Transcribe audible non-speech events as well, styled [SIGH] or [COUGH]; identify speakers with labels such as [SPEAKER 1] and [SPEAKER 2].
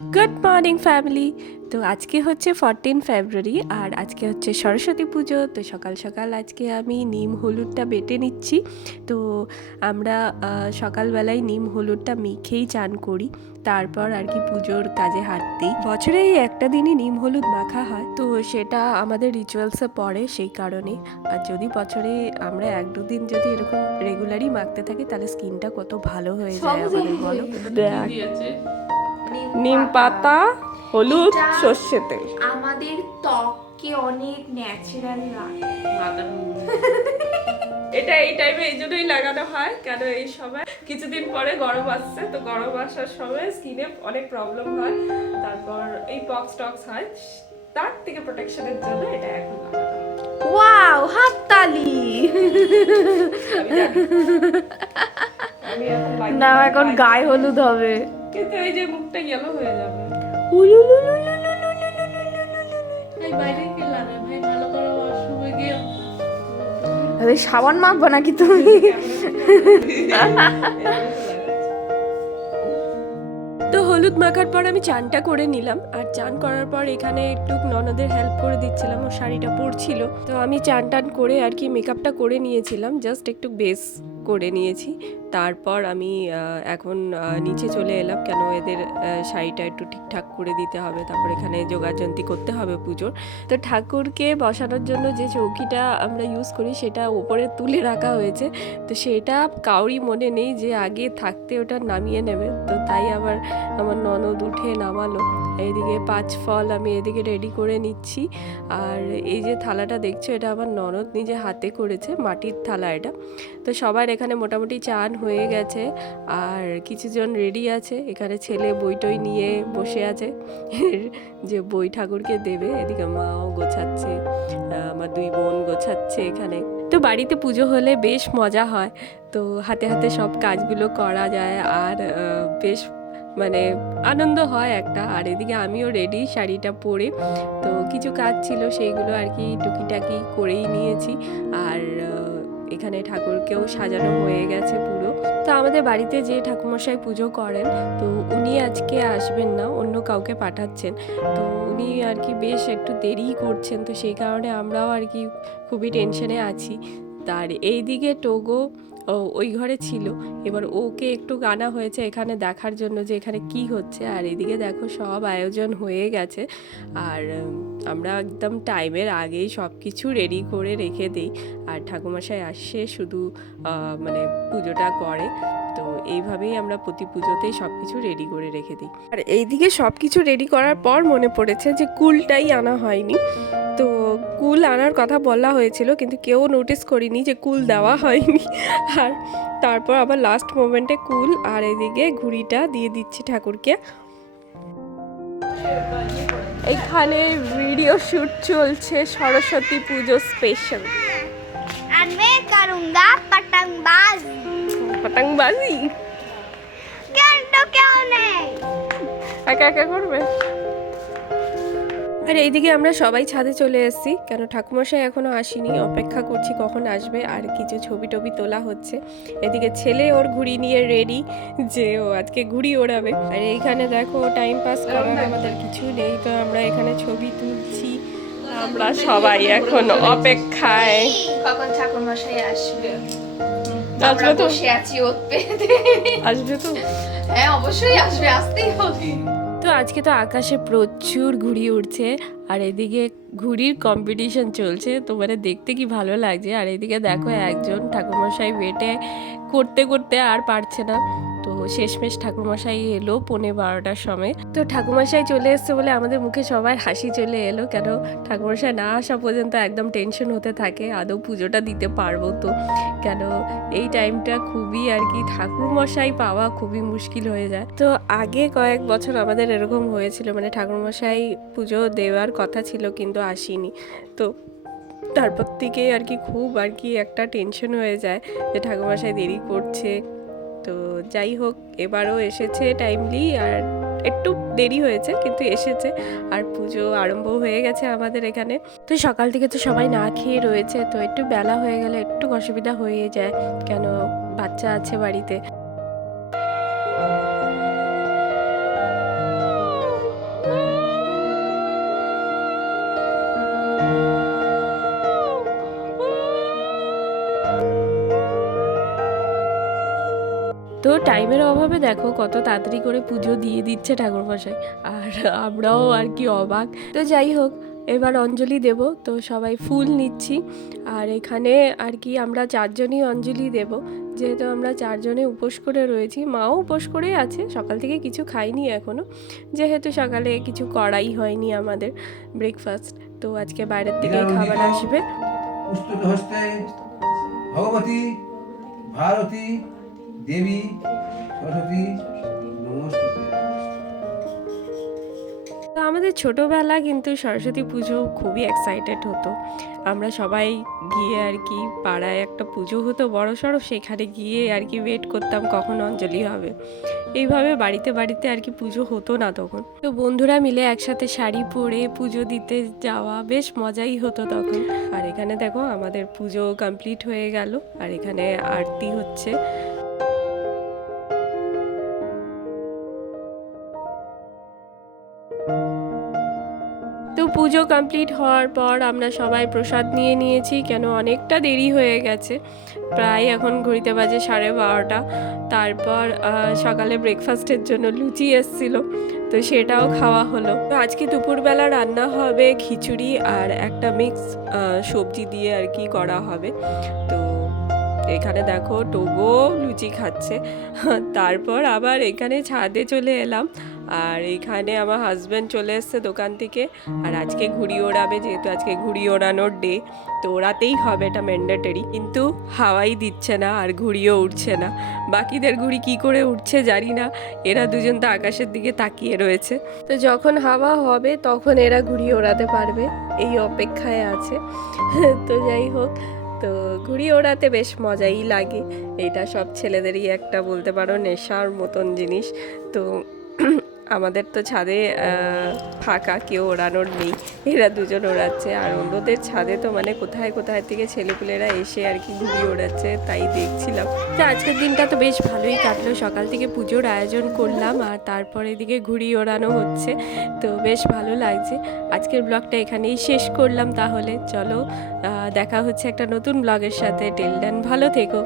[SPEAKER 1] Good morning family তো আজকে হচ্ছে ফরটিন ফেব্রুয়ারি আর আজকে হচ্ছে সরস্বতী পুজো। তো সকাল সকাল আজকে আমি নিম হলুদটা বেটে নিচ্ছি। তো আমরা সকালবেলায় নিম হলুদটা মেখেই চান করি। তারপর আর কি পুজোর কাজে হাত দিই। বছরে এই একটা দিনই নিম হলুদ মাখা হয়। তো সেটা আমাদের রিচুয়ালসে পড়ে সেই কারণে। আর যদি বছরে আমরা এক দুদিন যদি এরকম রেগুলারই মাখতে থাকি তাহলে স্কিনটা কত ভালো হয়ে যায় আমাদের বলো? নিম পাতা হলুদ সর্ষে তেল।
[SPEAKER 2] আমাদের ত্বককে অনেক ন্যাচারাল রাখে।
[SPEAKER 1] এটা এই টাইমে এই জন্যই লাগানো হয় কেন এই সময়? কিছুদিন পরে গরম আসছে তো গরম আসার সময় স্কিনে অনেক প্রবলেম হয়। তারপর এই পক্স টক্স হয়। তার থেকে প্রোটেকশনের জন্য এটা এখন
[SPEAKER 2] ওয়াও হাততালি! না এখন গায়ে হলুদ হবে।
[SPEAKER 1] কিন্তু এই যে মুখটা ইয়েলো হয়ে যাবে।
[SPEAKER 2] আরে সাবান মাখবো নাকি তুমি?
[SPEAKER 1] তো হলুদ মাখার পর আমি চানটা করে নিলাম আর চান করার পর এখানে একটু ননদের হেল্প করে দিচ্ছিলাম ও শাড়িটা পরছিল। তো আমি চান টান করে আর কি মেকআপটা করে নিয়েছিলাম জাস্ট একটু বেস করে নিয়েছি। তারপর আমি এখন নিচে চলে এলাম। কেন এদের শাড়িটা একটু ঠিকঠাক করে দিতে হবে। তারপর এখানে যোগাযন্তি করতে হবে পুজোর। তো ঠাকুরকে বসানোর জন্য যে চৌকিটা আমরা ইউজ করি, সেটা ওপরে তুলে রাখা হয়েছে। তো সেটা কাউরি মনে নেই যে আগে থাকতে ওটা নামিয়ে নেবে। তো তাই আবার আমার ননদ উঠে নামালো। এইদিকে পাঁচ ফল আমি এদিকে রেডি করে নিচ্ছি। আর এই যে থালাটা দেখছ, এটা আমার ননদ নিজে হাতে করেছে, মাটির থালা এটা। তো সবার এখানে মোটামুটি চান হয়ে গেছে। আর কিছুজন রেডি আছে। এখানে ছেলে বই টই নিয়ে বসে আছে। যে বই ঠাকুরকে দেবে, এদিকে মাও গোছাচ্ছে আমার দুই বোন গোছাচ্ছে এখানে। তো বাড়িতে পুজো হলে বেশ মজা হয়। তো হাতে হাতে সব কাজগুলো করা যায় আর বেশ মানে আনন্দ হয় একটা। আর এদিকে আমিও রেডি শাড়িটা পরে। তো কিছু কাজ ছিল সেইগুলো আর কি টুকিটাকি করেই নিয়েছি। আর এখানে ঠাকুরকেও সাজানো হয়ে গেছে আমাদের বাড়িতে যে ঠাকুমশাই পুজো করেন, তো উনি আজকে আসবেন না, অন্য কাউকে পাঠাচ্ছেন। তো উনি আর কি বেশ একটু দেরিই করছেন, তো সেই কারণে আমরাও আর কি খুবই টেনশনে আছি। তার এইদিকে টোগো ওই ঘরে ছিল। এবার ওকে একটু গানা হয়েছে এখানে দেখার জন্য যে এখানে কি হচ্ছে। আর এদিকে দেখো সব আয়োজন হয়ে গেছে। আর আমরা একদম টাইমের আগেই সব কিছু রেডি করে রেখে দিই। আর ঠাকুমশাই আসে শুধু মানে পুজোটা করে। তো এইভাবেই আমরা প্রতি পুজোতেই সব কিছু রেডি করে রেখে দিই। আর এইদিকে সব কিছু রেডি করার পর মনে পড়েছে যে কুলটাই আনা হয়নি। তো কুল আনার কথা বলা হয়েছিল কিন্তু কেউ নোটিস করিনি যে কুল দেওয়া হয়নি। আর তারপর আবার লাস্ট মোমেন্টে কুল আর এদিকে ঘুড়িটা দিয়ে দিচ্ছি ঠাকুরকে। এখানে ভিডিও শ্যুট চলছে সরস্বতী পুজো স্পেশাল
[SPEAKER 3] আর কেন
[SPEAKER 1] একা একা করবে? আর এইদিকে আমরা সবাই ছাদে চলে এসেছি কেন ঠাকুমশাই এখনও আসেনি? অপেক্ষা করছি কখন আসবে আর কিছু ছবি টবি তোলা হচ্ছে। এদিকে ছেলে ওর ঘুড়ি নিয়ে রেডি যে ও আজকে ঘুড়ি ওড়াবে। আর এইখানে দেখো টাইম পাস করার আমাদের কিছু নেই তো আমরা এখানে ছবি তুলছি। আমরা সবাই এখন অপেক্ষায়।
[SPEAKER 2] কখন ঠাকুর মশাই আসবে
[SPEAKER 1] আসবে তো আসবে তো?
[SPEAKER 2] হ্যাঁ অবশ্যই আসবে আসতেই হবে।
[SPEAKER 1] তো আজকে তো আকাশে প্রচুর ঘুড়ি উঠছে আর এদিকে ঘুড়ির কম্পিটিশন চলছে, তো মানে দেখতে কি ভালো লাগছে? আর এদিকে দেখো একজন ঠাকুরমশাই বেটে করতে করতে আর পারছে না। তো শেষমেশ ঠাকুরমশাই এলো পৌনে বারোটার সময়। তো ঠাকুরমশাই চলে এসছে বলে আমাদের মুখে সবাই হাসি চলে এলো, কেন ঠাকুরমশাই না আসা পর্যন্ত একদম টেনশন হতে থাকে, আদৌ পুজোটা দিতে পারব তো। কেন এই টাইমটা খুবই আর কি, ঠাকুরমশাই পাওয়া খুবই মুশকিল হয়ে যায়। তো আগে কয়েক বছর আমাদের এরকম হয়েছিল মানে ঠাকুরমশাই পুজো দেওয়ার কথা ছিল কিন্তু আসেনি। তো তারপর থেকে আর কি খুব আর কি একটা টেনশন হয়ে যায় যে ঠাকুরমশাই দেরি করছে। তো যাই হোক, এবারও এসেছে টাইমলি আর একটু দেরি হয়েছে, কিন্তু এসেছে। আর পুজো আরম্ভ হয়ে গেছে আমাদের এখানে। তো সকাল থেকে তো সবাই না খেয়ে রয়েছে, তো একটু বেলা হয়ে গেলে একটু অসুবিধা হয়ে যায় কেন বাচ্চা আছে বাড়িতে। টাইমের অভাবে দেখো কত তাড়াতাড়ি করে পুজো দিয়ে দিচ্ছে ঠাকুরমশাই। আর আমরাও আর কি অবাক। তো যাই হোক এবার অঞ্জলি দেব। তো সবাই ফুল নিচ্ছি। আর এখানে আর কি আমরা চারজনই অঞ্জলি দেব। যেহেতু আমরা চারজনে উপোস করে রয়েছি মাও উপোস করেই আছে সকাল থেকে কিছু খাইনি এখনও যেহেতু সকালে কিছু করাই হয়নি আমাদের ব্রেকফাস্ট তো আজকে বাইরের থেকে খাবার আসবে।
[SPEAKER 4] ভগবতী ভারতী দেবী, সরস্বতী
[SPEAKER 1] আমাদের ছোটোবেলা কিন্তু সরস্বতী পুজো খুবই এক্সাইটেড হতো। আমরা সবাই গিয়ে আর কি পাড়ায় একটা পুজো হতো, বড় সড়ো, সেখানে গিয়ে আর কি ওয়েট করতাম কখন অঞ্জলি হবে। এইভাবে বাড়িতে বাড়িতে আর কি পুজো হতো না তখন। তো বন্ধুরা মিলে একসাথে শাড়ি পরে পুজো দিতে যাওয়া বেশ মজাই হতো তখন। আর এখানে দেখো আমাদের পুজো কমপ্লিট হয়ে গেল। আর এখানে আরতি হচ্ছে। পুজো কমপ্লিট হওয়ার পর আমরা সবাই প্রসাদ নিয়ে নিয়েছি, কেন অনেকটা দেরি হয়ে গেছে। প্রায় এখন ঘড়িতে বাজে সাড়ে বারোটা। তারপর সকালে ব্রেকফাস্টের জন্য লুচি এসছিল, তো সেটাও খাওয়া হলো। তো আজকে দুপুরবেলা রান্না হবে খিচুড়ি আর একটা মিক্স সবজি দিয়ে আর কি করা হবে। তো এখানে দেখো টোগো লুচি খাচ্ছে। [LAUGHS] তারপর আবার এখানে ছাদে চলে এলাম। আর এখানে আমার হাজব্যান্ড চলে এসছে দোকান থেকে। আর আজকে ঘুড়ি ওড়াবে, যেহেতু আজকে ঘুড়ি ওড়ানোর ডে তো ওড়াতেই হবে, এটা ম্যান্ডেটরি কিন্তু হাওয়াই দিচ্ছে না, আর ঘুড়িও উঠছে না। বাকিদের ঘুড়ি কি করে উঠছে জানি না, এরা দুজন তো আকাশের দিকে তাকিয়ে রয়েছে। তো যখন হাওয়া হবে, তখন এরা ঘুড়ি ওড়াতে পারবে, এই অপেক্ষায় আছে। তো যাই হোক, তো ঘুড়ি ওড়াতে বেশ মজাই লাগে। এটা সব ছেলেদেরই একটা বলতে পারো নেশার মতন জিনিস। তো আমাদের তো ছাদে ফাঁকা, কেউ ওড়ানোর নেই। এরা দুজন ওড়াচ্ছে। আর অন্যদের ছাদে তো মানে কোথায় কোথায় থেকে ছেলেপুলেরা এসে আর কি ঘুড়ি ওড়াচ্ছে, তাই দেখছিলাম। তো আজকের দিনটা তো বেশ ভালোই কাটলো। সকাল থেকে পুজোর আয়োজন করলাম আর তারপরে এদিকে ঘুড়ি ওড়ানো হচ্ছে। তো বেশ ভালো লাগছে। আজকের ব্লগটা এখানেই শেষ করলাম তাহলে। চলো দেখা হচ্ছে একটা নতুন ব্লগের সাথে। টেল দেন ভালো থেকো।